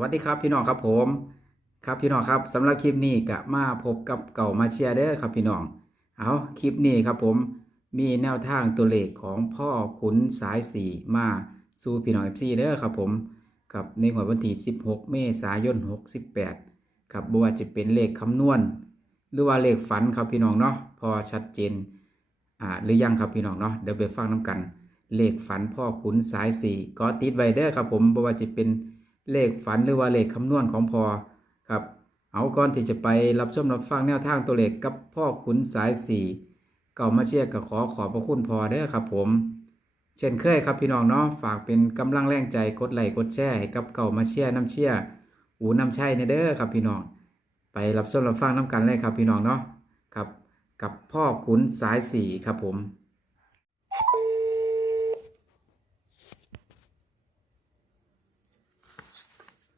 วัสดีครับพี่น้องครับผม ครับพี่น้องครับสำหรับคลิปนี้กะมาพบกับเก่ามาเชียร์เด้อครับพี่น้อง เอาคลิปนี้ครับผมมีแนวทางตัวเลขของพ่อขุนสายสีมาสู่พี่น้องเอฟซีเด้อครับผมกับในหัววันที่16 เมษายน 68ครับบ่ว่าจะเป็นเลขคำนวณ หรือว่าเลขฝันครับพี่น้องเนาะพอชัดเจนอ่าหรือยังครับพี่น้องเนาะเดี๋ยวไปฟังน้กัน เลขฝันพ่อขุนสายสี่ก็ติดไว้เด้อครับผมบ่ว่าจะเป็น เลขฝันหรือว่าเลขคำนวณของพอครับ เอาก่อนที่จะไปรับชมรับฟังแนวทางตัวเลขกับพ่อขุนสายสี่เก่ามาเชียร์ก็ขอขอบพระคุณพอเด้อครับผม เช่นเคยครับพี่น้องเนาะฝากเป็นกำลังแรงใจกดไลค์กดแชร์ให้กับเก่ามาเชียร์น้ำเชียร์อูน้ำชัยเนเด้อครับพี่น้อง ไปรับชมรับฟังน้ำกันเลยครับพี่น้องเนาะครับ กับพ่อขุนสายสี่ครับผม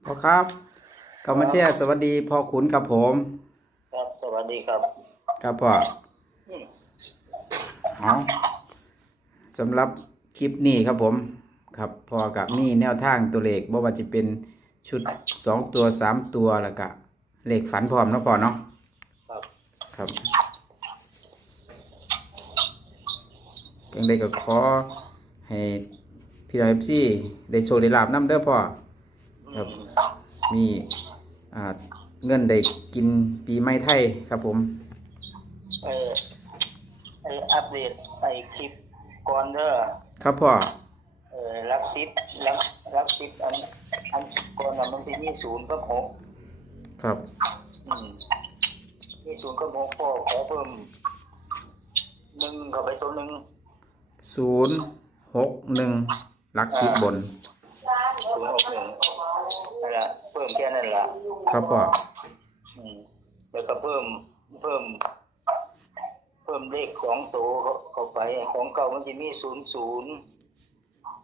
พ่อครับกลับมาเชียร์สวัสดีพ่อขุนครับผม ครับสวัสดีครับ ครับพ่ออืมเอาสำหรับคลิปนี้ครับผม ครับพอกับมีแนวทางตัวเลขบ่ว่าจะเป็นชุดสองตัวสามตัวแล้วก็เลขฝันพร้อมเนาะพ่อเนาะครับครับยังได้ก็ขอให้พี่น้องเอฟซีได้โชว์ได้ลาบน้ำเด้อพ่อ ครับ มีอ่าเงินได้กินปีใหม่ไทยครับผมไอไออัปเดตไอคลิปก่อนเด้อครับพ่อเออรักซิปรักรักซิปอันอันก่อนน่ะมันจะมีศูนย์กับหกครับอืมมีศูนย์กับหกพอขอเพิ่มหนึ่งเข้าไปตัวหนึ่งศูนย์หกหนึ่งลักสิบบนศูนย์หกหนึ่งนั่นแห ละเพิ่มแค่นั้นละครับพ่ออืมแล้วก็เพิ่มเพิ่ม เพิ่มเลขสองตัวเข้าเข้าไปของเก่ามันจะมีศูนย์ศูนย์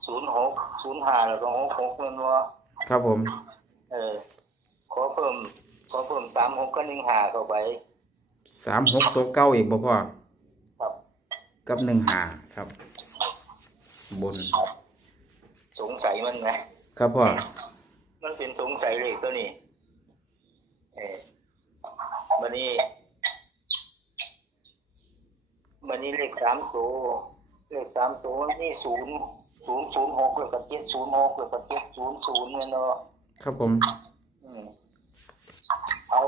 ศูนย์หกศูนย์ห้าแล้วก็หกหกเงินวะครับผม เออขอเพิ่มขอเพิ่มสามหกก็หนึ่งห้าเข้าไปสามหกตัวเก้าอีกบ่พ่อครับกับหนึ่งหาครับ บน สงสัยมันไหมครับพ่อ มันเป็นสงสัยเลยตัวนี้เออวันนี้วันนี้เลขสามตัวเลขสามตัวมันนี่ศูนย์ศูนย์ศูนย์หกแล้วก็เจ็ดศูนย์หกแล้วก็เจ็ดศูนย์ศูนย์เนี่ยเนาะครับผมอืมเอา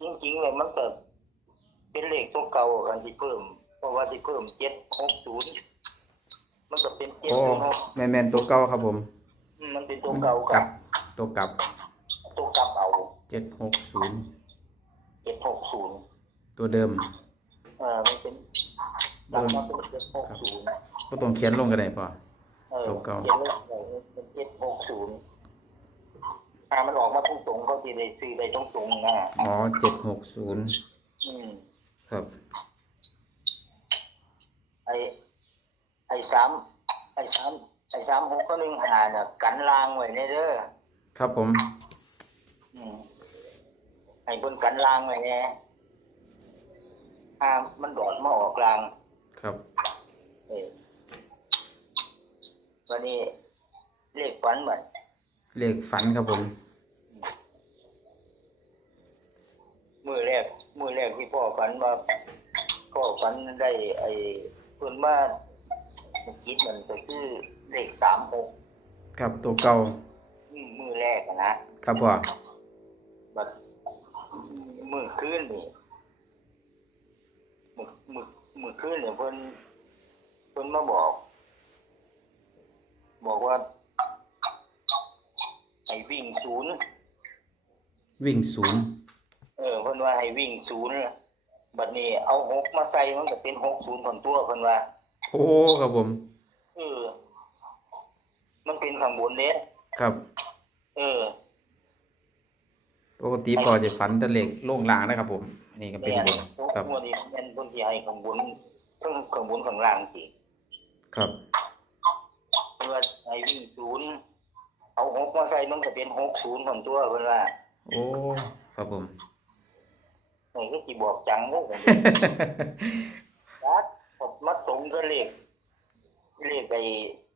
จริงๆเลยมันก็เป็นเลขตัวเก่ากันที่เพิ่ม เพราะว่าที่เพิ่มเจ็ดหกศูนย์ มันก็เป็นเจ็ดโอ้ศูนย์หกแมนแมนตัวเก้าครับผมอืมมันเป็นตัวเก่ากักับบตัวกลับตัวกลับเอาเจ็ดหกศูนย์เจ็ดหกศูนย์ตัวเดิม เออมันเป็นดังมาเป็นเจ็ดหกศูนย์ก็ต้องเขียนลงกันได้พ่อเออตัวเก่า เจ็ดเลขไหนเป็นเจ็ดหกศูนย์อ่ามันออกมาตรงๆเขาตีได้ซื้อได้ตรงๆนะอ๋อเจ็ดหกศูนย์อืม ครับ ไอ ไอสามไอสามไอสามหกก็หนึ่งหาเนี่ยกันลางไว้ในเด้อครับผมอืมไอ้บนกันลางไว้แน่ห้ามมันโดดมาออกกลางครับเออวันนี้เลขฝันเหมือนเลขฝันครับผม มือแรกมือแรกที่พ่อฝันว่าพ่อฝันได้ไอ้เพิ่นมา คิดมันก็คือเลขสามหกครับตัวเก่ามือแรกอะนะครับพ่อบัดมือคืนนี่มือมือมือคืนเนี่ยเพิ่นเพิ่นมาบอก บอกว่าให้วิ่งศูนย์วิ่งศูนย์เออเพิ่นว่าให้วิ่งศูนย์บัดนี้เอาหกมาใส่มันก็เป็นหกศูนย์ผลตัวเพิ่นว่า โอ้ครับผม เออ มันเป็นข้างบนเด้ครับ เออ ปกติพ่อจะฝันแต่เลขโล่งลางนะครับผมอันนี่ก็เป็นแม่นบนครับงวดนี้แม่นเพิ่นสิให้ข้างบนทั้งข้างบนข้างล่างสิครับเพิ่นว่าให้วิ่งศูนย์เอาหกมาใส่มันก็เป็นหกศูนย์ผลตัวเพิ่นว่าโอ้ครับผมเออก็สิบอกจังเด้อจั กผมมาตรงกับเลขเลขไอ้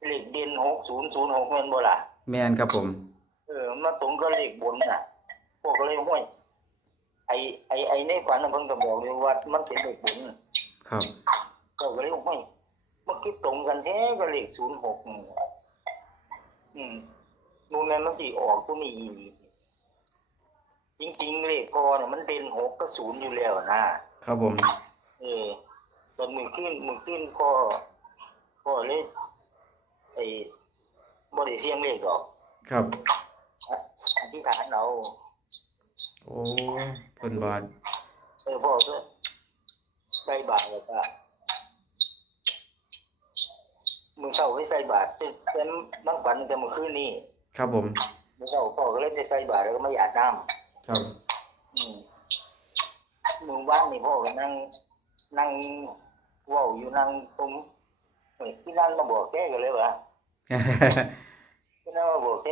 เลขเด่นหกศูนย์ศูนย์หกแม่นบ่ล่ะแม่นครับผม เออมาตรงก็เลขบนน่ะ พวกก็เลยห้วยไอไอไอในฝันน่ะเพิ่นก็บอกอยู่ว่ามันเป็นเลขบนครับ ก็เลยห้วยมันคือตรงกันแท้ก็เลขศูนย์หกนี่อืมโมแมนมันสิออกตัวนี้อีหลีจริงๆเลขพอเนี่ยมันเด่นหกก็ศูนย์อยู่แล้วนะครับผม เออ ตอนมือขึ้นมือขึ้นก็ก็เลยไอ้บริเสียงเลขหรอกครับอธิษฐานเอาโอ้เพิ่นว่าเออพ่อก็ใส่บาตรแล้วก็มือเช้าไปใส่บาตรแต่แต่บางวันแต่เมื่อคืนนี้ครับผมมือเช้าพ่อก็เลยไปใส่บาตรแล้วก็ไม่อาบน้ครับำอืมมือว่างนี่พ่อก็นั่งนั่งเว่าอยู่นั่งตรงเฮ้ยที่นั่นมาบอกแกกันเลยวะที่นั่นมาบอกแก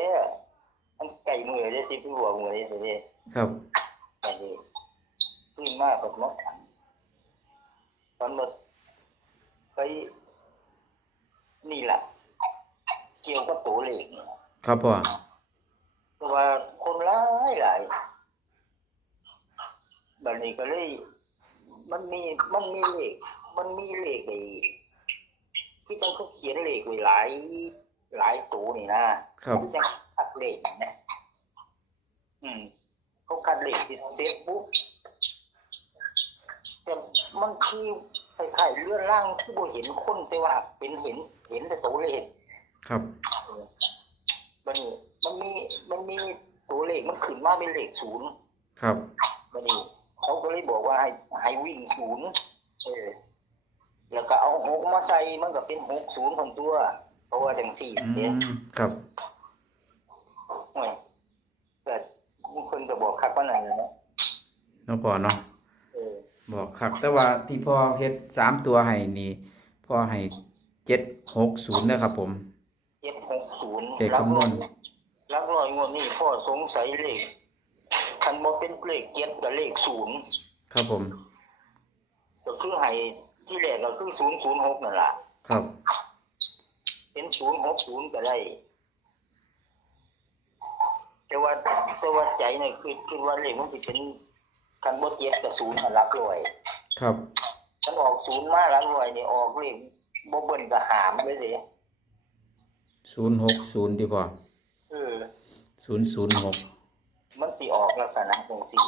มันไก่มือเลยสิพี่บอกมือเลยสิครับไอ้นี่ขึ้นมากแบบนั้นตอนหมดไปนี่แหละเกี่ยวกับตัวเลขเนี่ยครับพ่อเพราะว่าคนหลายหลายบัดนี้ก็เลย มันมีมันมีเลขมันมีเลขไอ้ที่จังเขาเขียนเลขไว้หลายหลายตัวนี่นะครับที่จังคัดเลขเนี่ยอืมเขาคัดเลขที่เฟซบุ๊กแต่มันคือคล้ายๆเลื่อนล่างที่บ่เห็นคนแต่ว่า เป็นเห็นเห็นแต่ตัวเลขครับมันนี่มันมีมันมีตัวเลขมันขึ้นมาเป็นเลขศูนย์ครับมันนี่ เขาก็เลยบอกว่าให้ให้วิ่งศูนย์เออแล้วก็เอาหกมาใส่มันก็เป็นหกศูนย์คนตัว เพราะว่าจังสี่อืเนี่ยมครับห่วยเกิดบางคนก็บอกคักว่าไหนนนะเนาะพ่อเนาะเออบอกครับแต่ว่าที่พ่อเฮ็ดสามตัวให้นี่พ่อให้เจ็ดหกศูนย์นะครับผมเจ็ดหกศูนย์เลขคำนวณลักลอยงวดนี้พ่อสงสัยเลข คันบ่เป็นเลขเจ็ดกับเลขศูนย์ครับผม ก็คือให้ที่แรกก็คือศูนย์ศูนย์หกนั่นแหละครับ เป็นศูนย์หกศูนย์ก็ได้ แต่ว่าแต่ว่าใจเนี่ยคือคือว่าเลขมันจะเป็นคันบ่เจ็ดกับศูนย์อันลักลอยครับมันออกศูนย์มาลักลอยนี่ออกเลขบ่เบิ่นก็หามเลยเด้ศูนย์หกศูนย์ดีพ่อเออศูนย์ศูนย์หก มันสิออกลักษณะจังซี่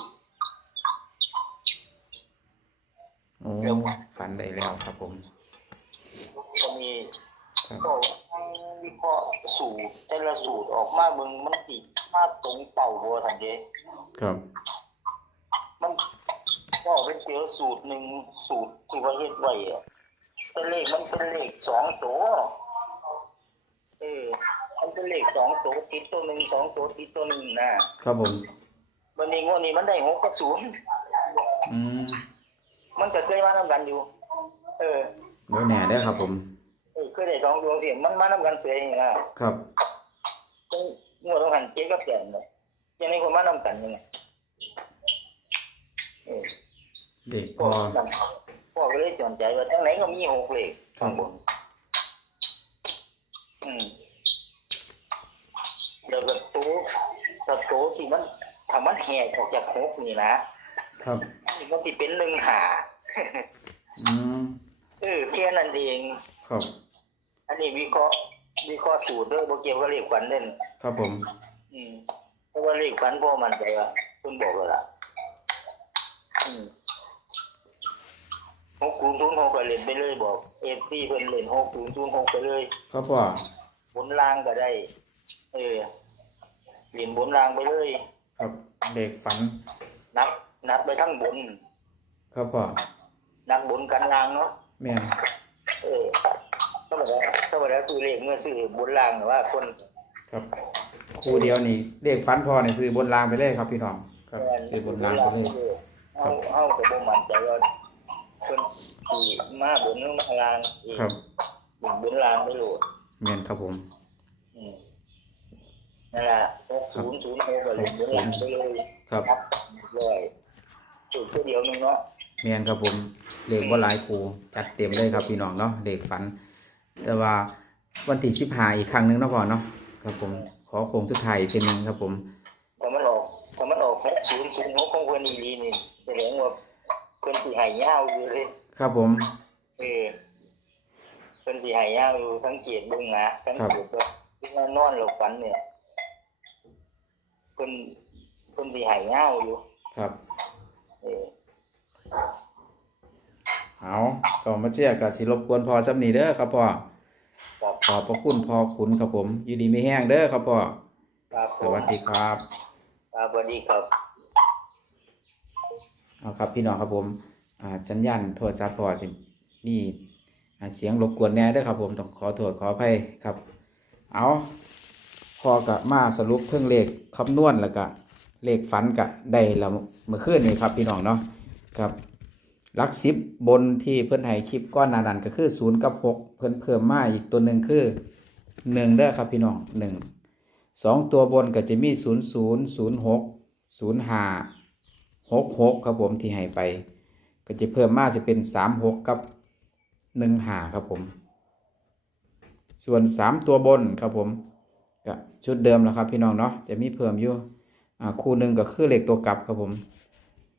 โอ้ฝันได้แล้วครับผมก็มีครับก็วิเคราะห์สูตรแต่ละสูตรออกมาเบิ่งมันสิมาตรงเป้าบ่ซั่นเด้ครับ มันก็เป็นเจอสูตรหนึ่งสูตรที่ว่าเฮ็ดไว้อะแต่เลขมันเป็นเลขสองตัวเออมัน เป็นเลขสองตัวติดตัวหนึ่งสองตัวติดตัวหนึ่งนะครับผมวันนี้งวดนี้มันได้หกกับศูนย์อืมมันก็เคยมาทำกันอยู่ เออบ่แน่เด้อครับ ผมเออเคยได้สองดวงเสียมันมาทำกันเสียอย่างนี้นะครับงวดต้องหันเจ๊กับแก่นเลยยังไงคนมาทำกันยังไงเออเด็กพ่พ่ออพ่อก็เลยสนใจว่าทั้งไหนก็มีหกเลขข้างบนอืมแล้วก็โต๊ะถ้าโต๊ะ ที่มันถ้ามันแหกออกจากหกนี่นะครับมันจะเป็นหนึ่งหาอืมเออแค่นั้นเองครับ อันนี้วิเคราะห์วิเคราะห์สูตรด้วยโบเกี่ยวกับเลขขวัญเล่นครับผม อืมเพราะว่าเลขขวัญพ่อมันใจว่าคุณบอกแล้วล่ะอืมหกคูณศูนย์หกก็เล่นไปเลยบอกเอฟซีเพิ่นเล่นหกคูณศูนย์หกไปเลย ครับพ่อบนล่างก็ได้ เออ เล่นบนล่างไปเลย ครับเด็กฝัน นับ นับไปทั้งบน ครับพ่อนับบนกันล่างเนาะแม่นเออก็บอกว่าก็บอกแล้วซื้อเลขเมื่อซื้อบนล่างแต่ว่าคนครับคู่เดียวนี่เด็กฝันพ่อนี่ซื้อบนรางไปเลยครับพี่น้อง ครับซื้อบนรางไปเลยเอาเอากับบ่มั่นใจว่าคนขี่มาบนหรือมาล่างเองครับบนบนล่างไม่โหลดแม่นครับผมอืม นั่นแหละหกศูนย์ศูนย์หกก็เลยบนล่างไปเลยครับครับเลยจุดตัวเดียวหนึงเนาะแม่นครับผมเลขบ่หลายคู่จัดเต็มเลยครับพี่น้องเนาะเลขฝัน แต่ว่าวันที่ชิบหาอีกครั้งหนึ่งเนาะพ่อเนาะครับผมขอโค้งสุดท้ายอีกทีหนึงครับผมถ้ามันออกถ้ามันออกหกศูนย์ศูนย์หกของเพิ่นอีหลีนี่แสดงว่าเพิ่นสิใหายยาวอยู่เลยครับผมเออเพิ่นสิใหายยาวอยู่สังเกตเบิ่งนะสังเกตว่าเวลานอนหลับฝันเนี่ยเพิ่นเพิ่นสิใหายยาวอยู่ ครับ เออเอาก็มาเชียร์กับสิรบกวนพอซ้ำนี้เด้อครับพ่อครับขอบพระคุณพ่อขุนครับผมอยู่ดีไม่แห้งเด้อครับพ่อครับผมสวัสดีครับ ครับสวัสดีครับ เอาครับพี่น้องครับผมอ่าสัญญาณโทรศัพท์พอสิมีอ่าเสียงรบกวนแหน่เด้อครับผมต้องขอโทษขออภัยครับ เอา พอกับมาสรุปเทิงเลขคำนวณแล้วก็เลขฝันกะได้แล้วเมื่อคืนนี้ครับพี่น้องเนาะครับลักสิบบนที่เพิ่นให้คลิปก้อนนานันก็คือศูนย์กับหกเพิ่นเพิ่มมาอีกตัวหนึ่งคือหนึ่งเด้อครับพี่น้องหนึ่งสองตัวบนก็จะมีศูนย์ศูนย์ศูนย์หกศูนย์ห้าหกหกครับผมที่ให้ไป ก็จะเพิ่มมาจะเป็นสามหกกับหนึ่งหาครับผม ส่วนสามตัวบนครับผม ก็ชุดเดิมแล้วครับพี่น้องเนาะจะมีเพิ่มอยู่อ่าคู่หนึ่งก็คือเลขตัวกลับครับผม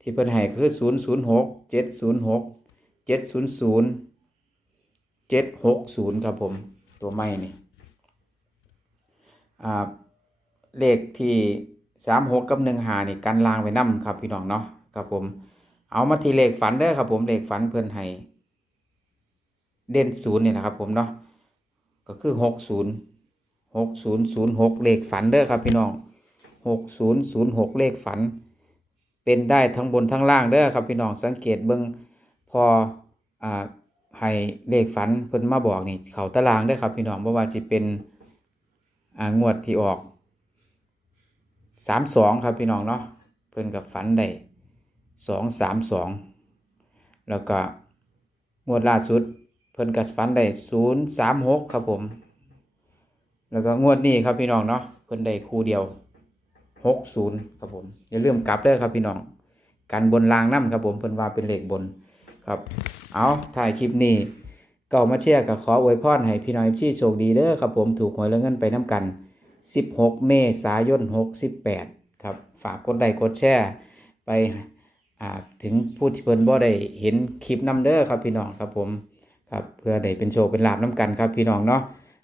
ที่เพิ่นให้คือศูนย์ศูนย์หกเจ็ดศูนย์หกเจ็ดศูนย์ศูนย์เจ็ดหกศูนย์ครับผมตัวไม่นี่อ่าเลขที่สามหกกับหนึ่งหานี่กันลางไว้นํครับพี่น้องเนาะครับผม เอามาทีเลขฝันเด้อครับผมเลขฝันเพื่อนให้เด่นศูนย์นี่นะครับผมเนาะก็คือหกศูนย์ หกศูนย์ศูนย์หกเลขฝันเด้อครับพี่น้องหกศูนย์ศูนย์หกเลขฝัน เป็นได้ทั้งบนทั้งล่างเด้อครับพี่น้องสังเกตเบิ่งพออ่าให้เลขฝันเพิ่นมาบอกนี่เขาตารางเด้อครับพี่น้องบ่ว่าจะเป็นอ่างวดที่ออกสามสองครับพี่น้องเนาะเพิ่นกับฝันได้สองสามสองแล้วก็งวดล่าสุด เพิ่นกับฝันได้ศูนย์สามหกครับผม แล้วก็งวดนี้ครับพี่น้องเนาะเพิ่นได้คู่เดียวหกศูนย์ครับผมอย่าลืมกลับเด้อครับพี่น้องการบนรางน้ำครับผมเพิ่นว่าเป็นเลขบนครับ เอาถ่ายคลิปนี้เก่ามาเชียร์กับขออวยพรให้พี่น้องที่โชคดีเด้อครับผมถูกหวยและเงินไปน้ำกัน 16 เมษายน 68 ครับฝากกดไลค์กดแชร์ไปถึงผู้ที่เพิ่นบ่ได้เห็นคลิปนํเด้อครับพี่น้องครับผมครับเพื่อได้เป็นโชว์เป็นลาบน้ำกันครับพี่น้องเนาะ